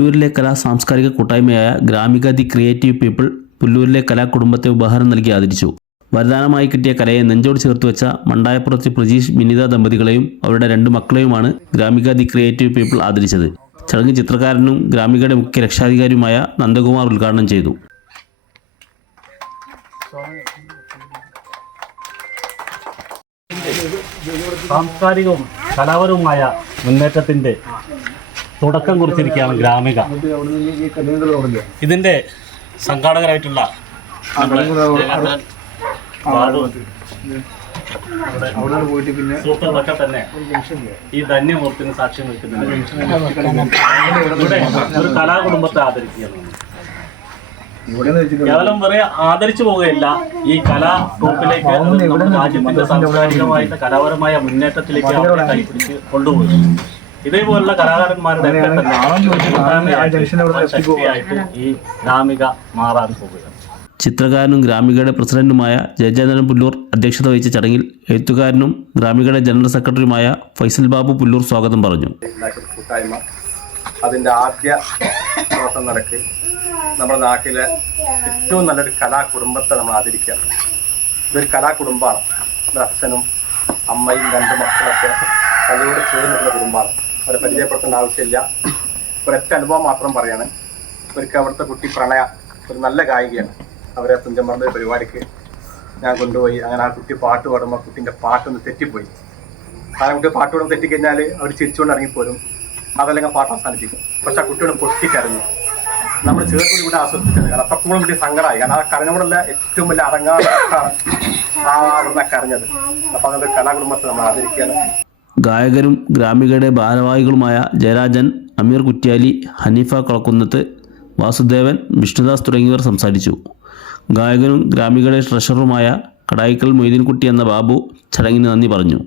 പുല്ലൂരിലെ കലാ സാംസ്കാരിക കൂട്ടായ്മയായ ഗ്രാമിക ദി ക്രിയേറ്റീവ് പീപ്പിൾ പുല്ലൂരിലെ കലാകുടുംബത്തെ ഉപഹാരം നൽകി ആദരിച്ചു. വരദാനമായി കിട്ടിയ കലയെ നെഞ്ചോട് ചേർത്ത് വെച്ച മണ്ടായപ്പുറത്ത് പ്രജീഷ് മിനിത ദമ്പതികളെയും അവരുടെ രണ്ട് മക്കളെയുമാണ് ഗ്രാമിക ദി ക്രിയേറ്റീവ് പീപ്പിൾ ആദരിച്ചത്. ചടങ്ങ് ചിത്രകാരനും ഗ്രാമികയുടെ മുഖ്യ രക്ഷാധികാരിയുമായ നന്ദകുമാർ ഉദ്ഘാടനം ചെയ്തു. സാംസ്കാരികവും കലാപരവുമായ മുന്നേറ്റത്തിന്റെ തുടക്കം കുറിച്ചിരിക്കുകയാണ് ഗ്രാമിക. ഇതിന്റെ സംഘാടകരായിട്ടുള്ള സുഹൃത്തുക്കളൊക്കെ തന്നെ ഈ ധന്യമൂർത്തിന് സാക്ഷ്യം നിൽക്കുന്നുണ്ട് ഒരു കലാകുടുംബത്തെ ആദരിക്കുകയാണ്. കേവലം വെറുതെ ആദരിച്ചു പോവുകയല്ല ഈ കലാ ഗ്രൂപ്പിലേക്ക് രാജ്യത്തിന്റെ സാംസ്കാരികമായിട്ട് കലാപരമായ മുന്നേറ്റത്തിലേക്ക് അവരെ കൈപിടിച്ച് കൊണ്ടുപോയി ഇതേപോലുള്ള കലാകാരന്മാരുടെ ശക്തിയായിട്ട് ഈ ഗ്രാമിക മാറാൻ പോകുകയാണ്. ചിത്രകാരനും ഗ്രാമികയുടെ പ്രസിഡന്റുമായ ജയചന്ദ്രൻ പുല്ലൂർ അധ്യക്ഷത വഹിച്ച ചടങ്ങിൽ എഴുത്തുകാരനും ഗ്രാമികയുടെ ജനറൽ സെക്രട്ടറിയുമായ ഫൈസൽ ബാബു പുല്ലൂർ സ്വാഗതം പറഞ്ഞു. അതിന്റെ കൂട്ടായ്മ. അതിന്റെ ആദ്യ ദിവസം നടക്കി നമ്മുടെ നാട്ടിലെ ഏറ്റവും നല്ലൊരു കലാകുടുംബത്തെ നമ്മൾ ആദരിക്കുകയാണ്. ഇതൊരു കലാകുടുംബമാണ്. കുടുംബമാണ് അച്ഛനും അമ്മയും രണ്ട് മക്കളൊക്കെ കലയോട് ചേർന്നിട്ടുള്ള കുടുംബമാണ്. അവരെ പരിചയപ്പെടുത്തേണ്ട ആവശ്യമില്ല. ഒരൊറ്റ അനുഭവം മാത്രം പറയാണ്. ഒരിക്കൽ അവിടുത്തെ കുട്ടി പ്രണയ ഒരു നല്ല ഗായികയാണ്. അവരെ തുഞ്ചമ്പറമ്പ് പരിപാടിക്ക് ഞാൻ കൊണ്ടുപോയി. അങ്ങനെ ആ കുട്ടി പാട്ട് പാടുമ്പോൾ കുട്ടീന്റെ പാട്ടൊന്ന് തെറ്റിപ്പോയി. കാരണം കുട്ടി പാട്ട് പാടുമ്പോൾ തെറ്റിക്കഴിഞ്ഞാൽ അവർ ചിരിച്ചുകൊണ്ട് ഇറങ്ങിപ്പോരും. അതല്ലെങ്കിൽ പാട്ട് അവസാനിപ്പിക്കും. പക്ഷെ ആ കുട്ടിയോട് പൊട്ടിക്കരഞ്ഞു. നമ്മൾ ചേർത്തുകൂടി കൂടെ ആസ്വദിച്ചത് കാരണം അത്രത്തോളം വലിയ സങ്കടമായി. കാരണം ആ കരഞ്ഞോടുള്ള ഏറ്റവും വലിയ അടങ്ങാറാണ് ആ അവിടുന്ന് കരഞ്ഞത്. അപ്പം അങ്ങനത്തെ കലാകുടുംബത്തെ നമ്മൾ ആദരിക്കുകയാണ്. ഗായകരും ഗ്രാമികയുടെ ഭാരവാഹികളുമായ ജയരാജൻ അമീർ കുറ്റ്യാലി ഹനീഫ കളക്കുന്നത്ത് വാസുദേവൻ വിഷ്ണുദാസ് തുടങ്ങിയവർ സംസാരിച്ചു. ഗായകനും ഗ്രാമികയുടെ ട്രഷററുമായ കടായിക്കൽ മൊയ്തീൻകുട്ടി എന്ന ബാബു ചടങ്ങിന് നന്ദി പറഞ്ഞു.